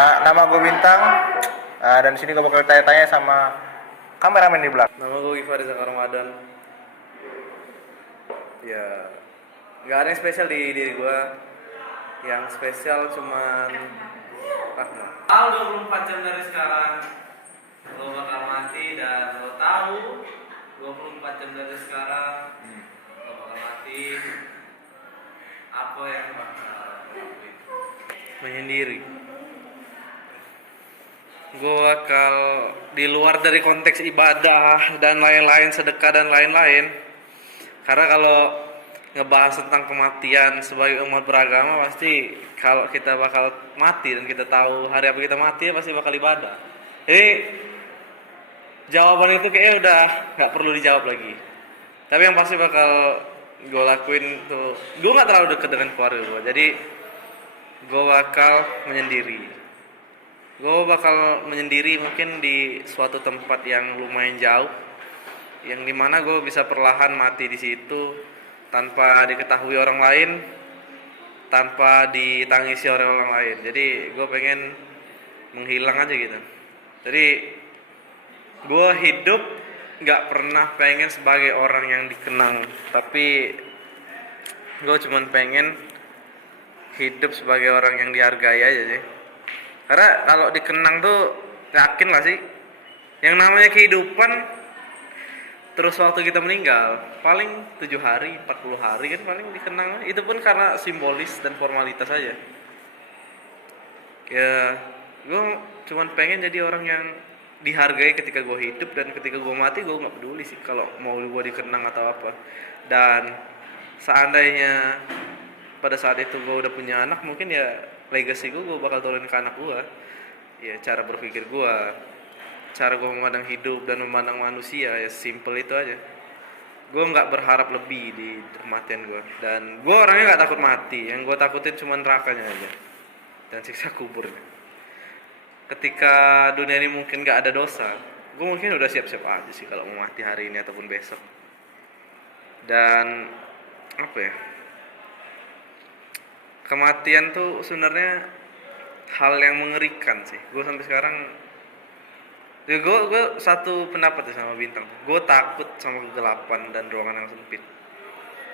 Nah, nama gue Bintang, dan di sini gue bakal tanya-tanya sama kameramen di belakang. Nama gue Givari Zaka Ramadan. Ya, nggak ada yang spesial di diri gue. Yang spesial cuman Rahma. Tahu 24 jam dari sekarang lo bakal mati, dan lo tahu 24 jam dari sekarang lo bakal mati. Apa yang bakal lo lakuin? Menyendiri. Gue bakal di luar dari konteks ibadah dan lain-lain, sedekah dan lain-lain. Karena kalau ngebahas tentang kematian sebagai umat beragama, pasti kalau kita bakal mati dan kita tahu hari apa kita mati, ya pasti bakal ibadah. Jadi jawaban itu kayaknya udah nggak perlu dijawab lagi. Tapi yang pasti bakal gue lakuin tuh, gue nggak terlalu dekat dengan keluarga gue, jadi gue bakal menyendiri. Gue bakal menyendiri mungkin di suatu tempat yang lumayan jauh, yang dimana gue bisa perlahan mati di situ tanpa diketahui orang lain, tanpa ditangisi oleh orang lain. Jadi gue pengen menghilang aja gitu. Jadi gue hidup nggak pernah pengen sebagai orang yang dikenang, tapi gue cuman pengen hidup sebagai orang yang dihargai aja sih. Karena kalau dikenang tuh, yakin lah sih, yang namanya kehidupan terus waktu kita meninggal paling 7 hari, 40 hari kan paling dikenang. Itu pun karena simbolis dan formalitas aja. Ya, gue cuman pengen jadi orang yang dihargai ketika gue hidup, dan ketika gue mati gue nggak peduli sih kalau mau gue dikenang atau apa. Dan seandainya pada saat itu gue udah punya anak, mungkin ya legacy gue bakal turunin ke anak gue. Ya cara berpikir gue, cara gue memandang hidup dan memandang manusia, ya simple itu aja. Gue nggak berharap lebih di kematian gue, dan gue orangnya nggak takut mati. Yang gue takutin cuma nerakanya aja dan siksa kuburnya. Ketika dunia ini mungkin nggak ada dosa, gue mungkin udah siap-siap aja sih kalau mau mati hari ini ataupun besok. Dan apa ya, kematian tuh sebenarnya hal yang mengerikan sih. Gue sampai sekarang, ya gue satu pendapat ya sama Bintang. Gue takut sama kegelapan dan ruangan yang sempit.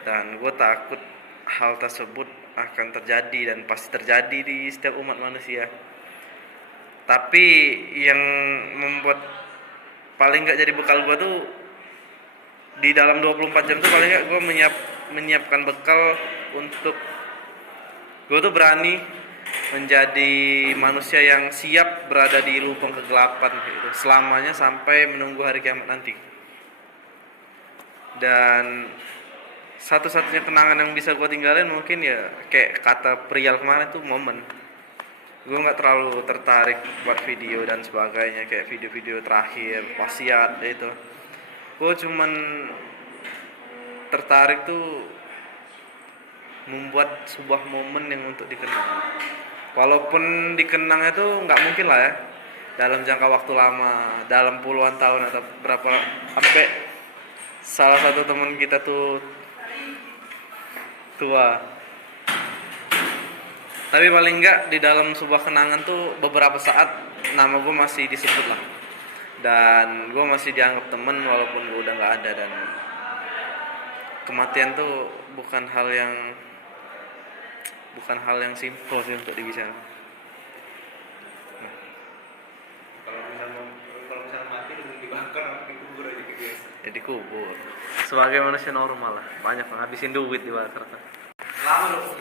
Dan gue takut hal tersebut akan terjadi dan pasti terjadi di setiap umat manusia. Tapi yang membuat paling gak jadi bekal gue tuh, di dalam 24 jam tuh paling gak gue menyiapkan bekal untuk gue tuh berani menjadi manusia yang siap berada di lubang kegelapan gitu, selamanya sampai menunggu hari kiamat nanti. Dan satu-satunya kenangan yang bisa gue tinggalin mungkin ya kayak kata Prial kemarin tuh, momen. Gue nggak terlalu tertarik buat video dan sebagainya, kayak video-video terakhir wasiat itu. Gue cuman tertarik tuh membuat sebuah momen yang untuk dikenang. Walaupun dikenang itu nggak mungkin lah ya dalam jangka waktu lama, dalam puluhan tahun atau berapa, sampai salah satu teman kita tuh tua. Tapi paling enggak di dalam sebuah kenangan tuh beberapa saat nama gue masih disebut lah, dan gue masih dianggap temen walaupun gue udah nggak ada. Dan kematian tuh bukan hal yang simpel sih untuk dibicarakan. Kalau misalnya mati lebih dibakar, dikubur aja gitu ya. Ya dikubur. Sebagai manusia normal lah, banyak ngabisin duit dibakar. Lama dong.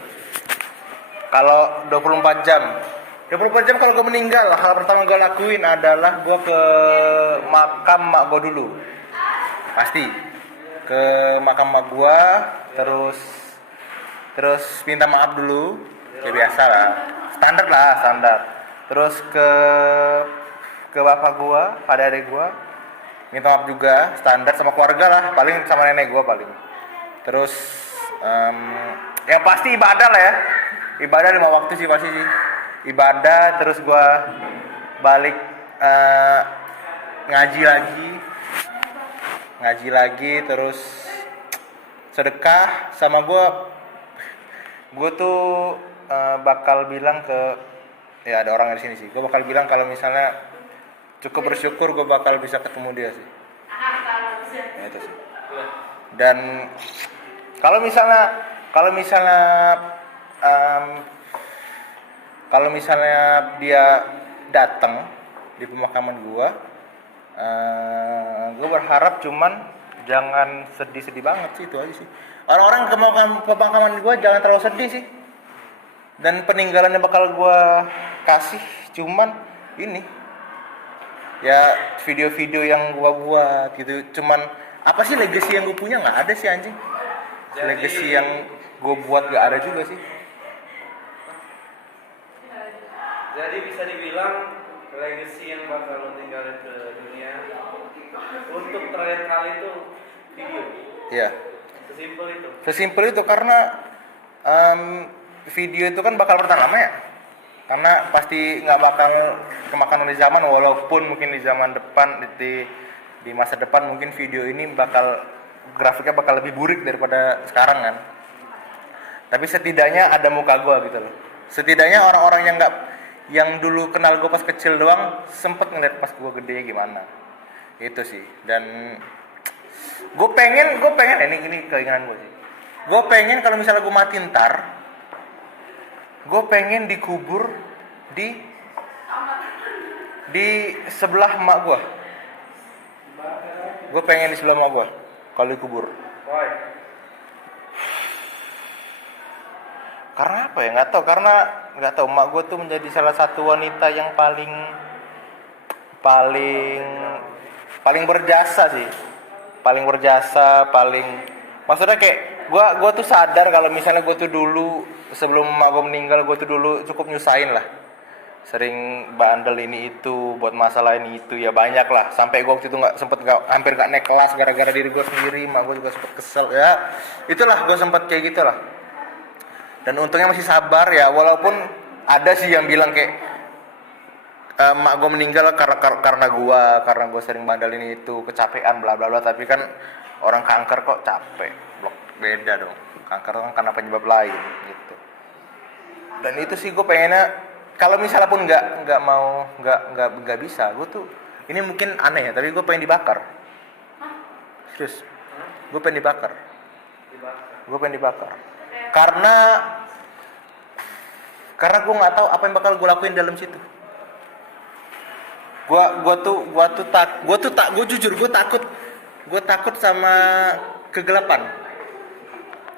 Kalau 24 jam kalau gue meninggal, hal pertama gue lakuin adalah gue ke makam mak gue dulu. Pasti ke makam mak gue, terus minta maaf dulu, ya biasa lah, standar. Terus ke bapak gue, pada adik gue, minta maaf juga, standar, sama keluarga lah, paling sama nenek gue paling. Terus ya pasti ibadah lah ya, ibadah 5 waktu sih pasti sih, ibadah. Terus gue balik ngaji lagi, terus sedekah. Sama gue tuh bakal bilang ke ya ada orang di sini sih. Gue bakal bilang kalau misalnya cukup bersyukur gue bakal bisa ketemu dia sih. Ya, itu sih. Dan kalau misalnya em, kalau misalnya dia datang di pemakaman gue berharap cuman jangan sedih-sedih banget sih, itu aja sih. Orang-orang ke pemakaman gue jangan terlalu sedih sih. Dan peninggalan yang bakal gue kasih cuman ini ya video-video yang gue buat gitu. Cuman apa sih legacy yang gue punya, nggak ada sih anjing. Legacy yang gue buat nggak ada juga sih. Jadi bisa dibilang legacy yang bakal lo tinggalin ke dunia untuk terakhir kali itu video. Iya. Sesimpel itu. Sesimpel itu karena video itu kan bakal bertahan lama ya. Karena pasti nggak bakal kemakan oleh zaman, walaupun mungkin di zaman depan di masa depan mungkin video ini grafiknya bakal lebih burik daripada sekarang kan. Tapi setidaknya ada muka gue gitu loh. Setidaknya orang-orang yang dulu kenal gue pas kecil doang sempet ngeliat pas gue gede gimana. Itu sih. Dan gue pengen ini keinginan gue sih. Gue pengen kalau misalnya gue mati ntar, gue pengen dikubur di sebelah emak gue. Gue pengen di sebelah emak gue kalau dikubur. Why? Karena apa ya? Nggak tahu. Emak gue tuh menjadi salah satu wanita yang paling berjasa sih. Maksudnya kayak gue tuh sadar kalau misalnya gue tuh dulu sebelum emak gue meninggal, gue tuh dulu cukup nyusahin lah. Sering bandel ini itu buat masalah ini itu ya banyak lah. Sampai gue waktu itu hampir nggak naik kelas gara-gara diri gue sendiri. Emak gue juga sempet kesel ya. Itulah gue sempet kayak gitulah. Dan untungnya masih sabar ya, walaupun ada sih yang bilang kayak emak gue meninggal karena gue sering bandel ini itu, kecapean bla bla bla. Tapi kan orang kanker kok capek, beda dong. Kanker kan karena penyebab lain gitu. Dan itu sih gue pengennya, kalau misalnya pun nggak bisa, gue tuh ini mungkin aneh ya, tapi gue pengen dibakar. Serius, gue pengen dibakar. Karena gue nggak tahu apa yang bakal gue lakuin dalam situ. Gue takut sama kegelapan,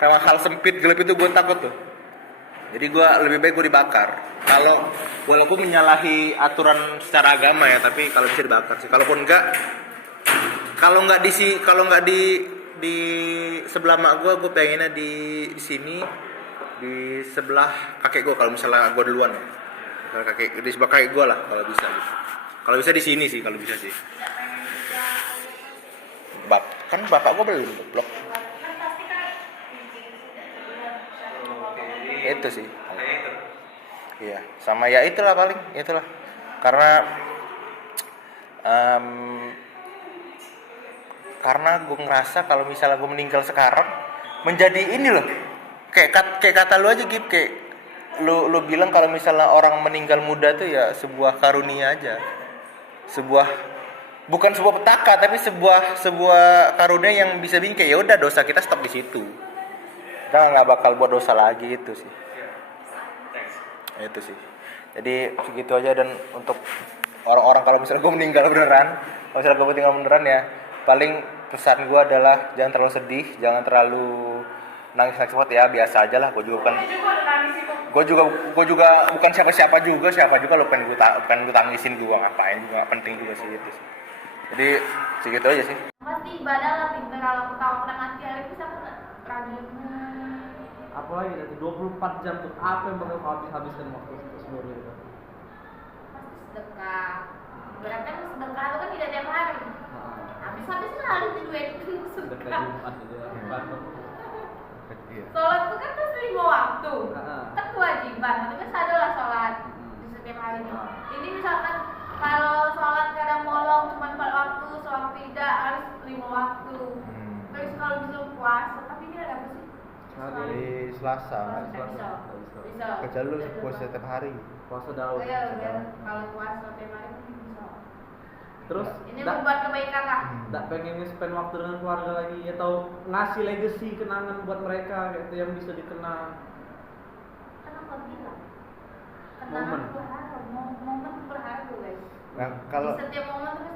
sama hal sempit gelap itu gue takut tuh. Jadi gue lebih baik gue dibakar. Kalau walaupun menyalahi aturan secara agama ya, tapi kalau bisa dibakar sih. Kalau nggak di sebelah mak gue pengennya di sini, di sebelah kakek gue kalau misalnya gue duluan. Di sebelah kakek gue lah kalau bisa gitu. Kalau bisa di sini sih, kalau bisa sih. Kan bapak gue belum goblok. Itu sih. Iya, sama ya itulah paling, itulah. Karena gue ngerasa kalau misalnya gue meninggal sekarang menjadi ini loh. Kayak kata lu aja Gip, kayak lu bilang kalau misalnya orang meninggal muda tuh ya sebuah karunia aja. Bukan sebuah petaka, tapi sebuah karunia yang bisa bikin kayak ya udah dosa kita stop di situ. Kita nggak bakal buat dosa lagi, itu sih. Itu sih. Jadi segitu aja. Dan untuk orang-orang kalau misalnya gue meninggal beneran ya, paling pesan gue adalah jangan terlalu sedih, jangan terlalu nangis banget ya, biasa aja lah. Gue juga bukan siapa juga lo pengen gue tangisin, gue ngapain juga nggak penting juga sih itu sih. Jadi segitu aja sih. Pasti ibadah lah pinter kalau ketawa pernah ngasih hari bisa rajin. Apalagi nanti 24 jam tuh apa yang bakal kau habiskan waktu seluruh itu? Pasti sedekah. Berarti sedekah itu kan tidak tiap hari. Habis selalu di duit Sedekah Jumat aja. Sholat itu kan pasti 5 waktu. Kan kewajiban, tapi kan sadarlah sholat di setiap hari ini. Ini misalkan kalau sholat kadang bolong cuma 4 waktu, sholat tidak harus 5 waktu. Terus kalau bisa puasa, tapi ini ada apa sih? Hari Selasa. Selasa. Bisa. Kecuali lu puasa setiap hari. Puasa Daud. Oh iya, udah. Kalau puasa tiap hari mungkin bisa. Terus Ini nggak membuat kebaikan lah. nggak pengen nge-spend waktu dengan keluarga lagi atau ngasih legacy kenangan buat mereka gitu yang bisa dikenang. Kenapa bilang? Momen. Kenangan berharga, momen berharga guys. Nah, kalau Di setiap momen tuh